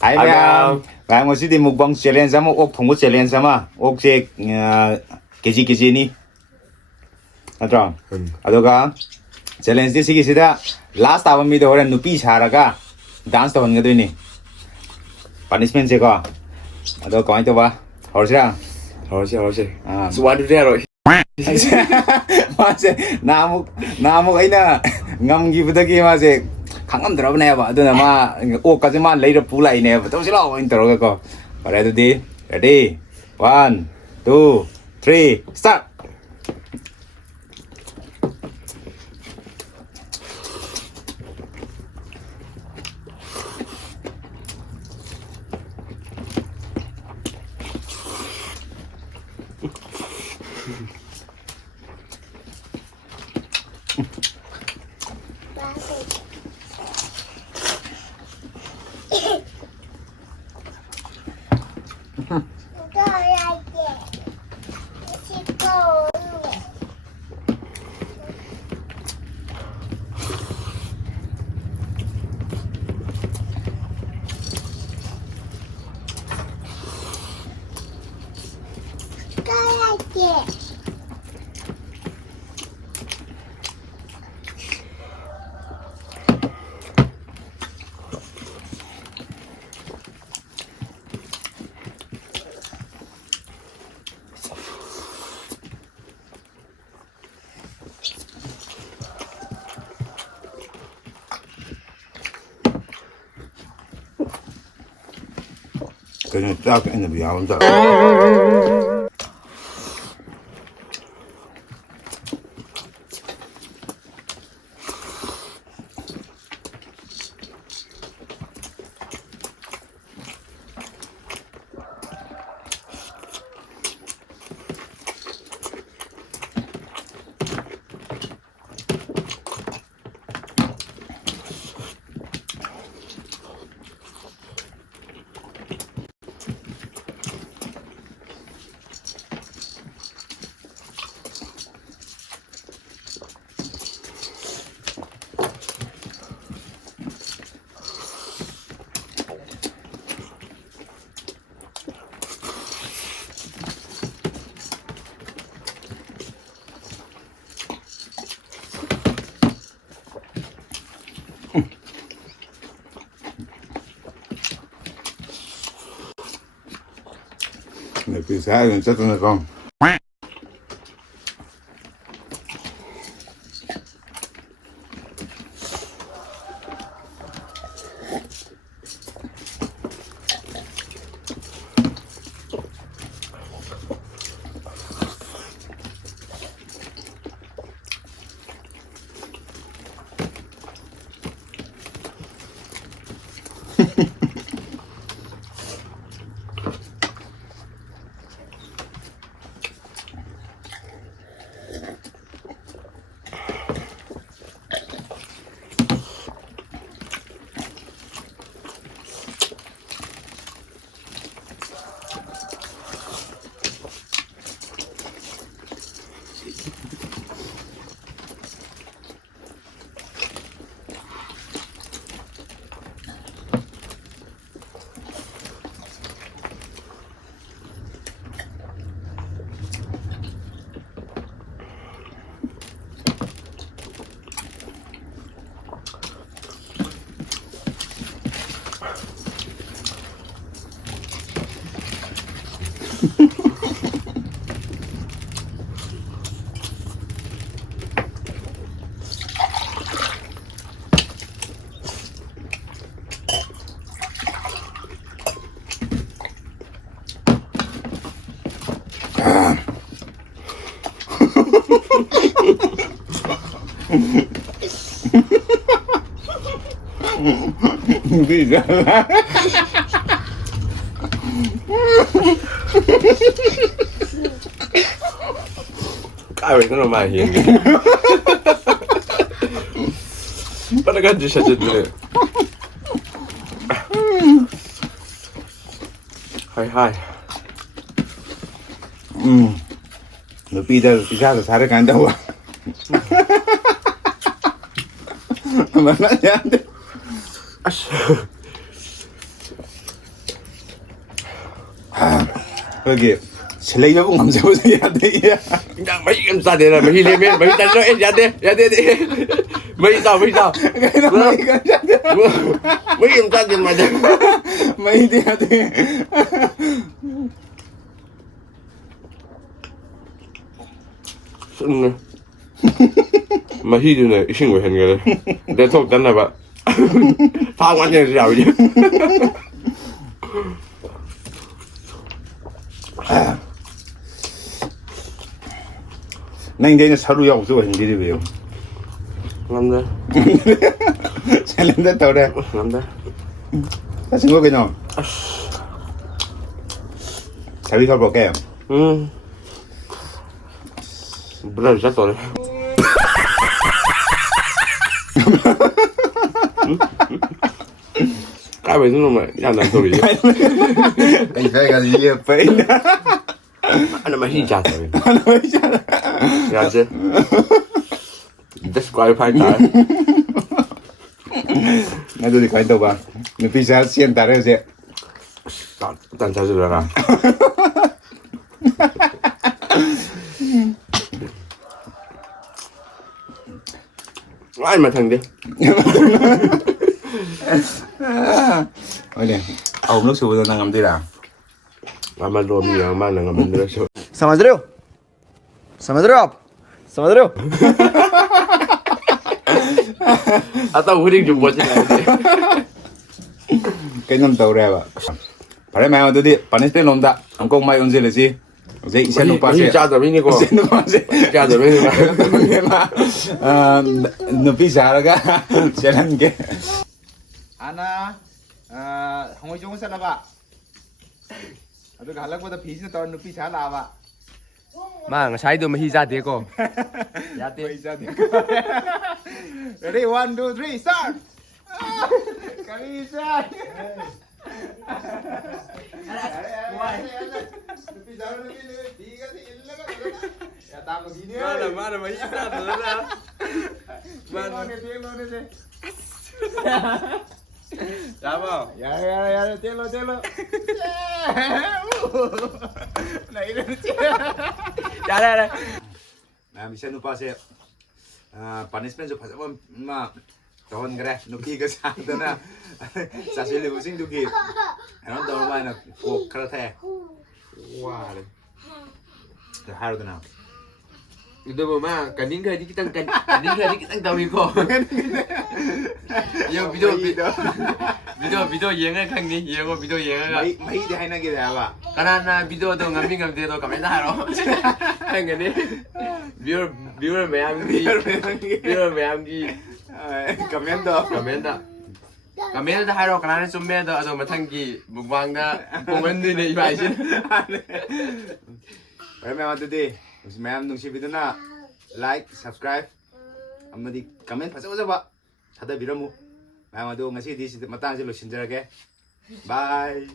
Hi ma'am. Ma'am, ngasi di mukbang challenge sama ok thongbo challenge sama ok je keji ni. Atro. Adoga challenge di sigi sida last aba mi do horan nupi saraga dance to hanga doini. Punishment je ko. Ado koi to ba. Horsira. Horse. Suwadu dia rồi. 맞아. 나무 아이나 ngamgibudagi 마세 강감들어보네 봐. 아두나 마 옷까지만 레이더 불라이네. 또 싫어. 인터로가 거. 그래도 디. Ready. 1 2 3 start. 그냥 딱 있는 게 야온다. 내 비싸요, 저도 좀. Bisa. Kawin ko naman yun. Panagadyo siya dyan. Hi. Pizza sarı kanda huwa. Mana ya? Ash. 거기 슬레이하고 남자보다 해야 돼. Dạ mấy em ra đây là mấy lên bên mấy tay nó em ra đây mấy sao cái nó mấy cái chắc mấy em ra tiền mà chứ mấy đi à đi. mà hi điều này xin người hình rồi để thôi đánh là bạn phá quán như giàu chứ 나 이제 사루야 없어 힘들이 왜요? làm đây 챌린저 떠래. làm đây 사신 거 그냥. 자위 가볼게요. bữa nay rất rồi cái vậy nó mà nhà làm tôi vậy Cái phải cái gì vậy? anh mà hi chặt rồi Nó mới chắc. nhà chứ that's quite fine tại 나도 이제 가인다 봐. 눈빛이 시엔 따라서. tàn sao rồi à ai mà thằng đi Ôi nè, ông nước sôi đang ngắm đi nào. mà rồi nhiều mà là mình được rồi Смотрю. Смотрю. Смотрю. à tao quyết định chụp bộ trên này Cái năm tàu ra bà. Phải mày mà tôi đi, bạn ấy luôn đã. Ông công mai ông gì là gì? Dậy xe nó qua xe. cha rồi bên này cô Xe nó qua xe. cha rồi bên này mà. Nó bị sao ra xe lần kia. Anna, không có chung sẽ là bà. 아주 갈락보다 비슷한 더 높이 잘 나와. Mang sai mà hi ra thế cô. 야, 돼. Ready, 1, 2, 3, start. 가리자. 높이 잘 높이 네가 일러가. 야, 다 먹이네. mà mấy cha nữa là 텔로네. 잡아 야, 텔로. 나 이러지. Ra. 미션 오빠세 punishment 좀 받아보면 막 좋은 그래 누기가 상대나 사실 우승 누기 그런 더 많이 꼭 그렇대 wow 하루도 나 Itu mah kaning ka di kita tahu ko. Yo video yenga kang ni, yengo video yenga. mấy thì hay nói cái nào à Karena video do ngami ngam do kamen haro. Kang ni. Viewer me am gi. comment đó Kamen da haro karena summe do ado mathang gi mukbang da pongan ni nei bai sin. vậy mẹ tôi đi mẹ em 동시 비드나 like subscribe 한마디 comment 받아보자 봐 다들 밀어무 마마도 ngasi di matang sih lo sinjarage bye